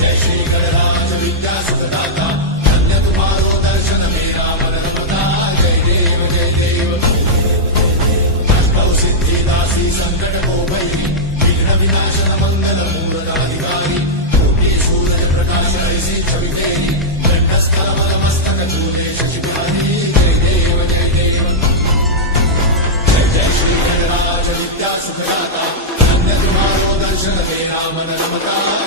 जय श्री गणराज विद्या सुखदाता, धन्य तुम्हारो दर्शन मेरा मन रमता। जय देव अष्टौ सिद्धिदासी संकट को भैरी, विघ्न विनाशन मंगल मूलनाधिकारी, कोटि सूरज प्रकाश ऐसी छवि तेरी, कंठस्थल मस्तक चूले शशिधारी। जय देव जय श्री गणराज विद्या सुखदाता, धन्य तुम्हारो दर्शन मेरा मन रमता।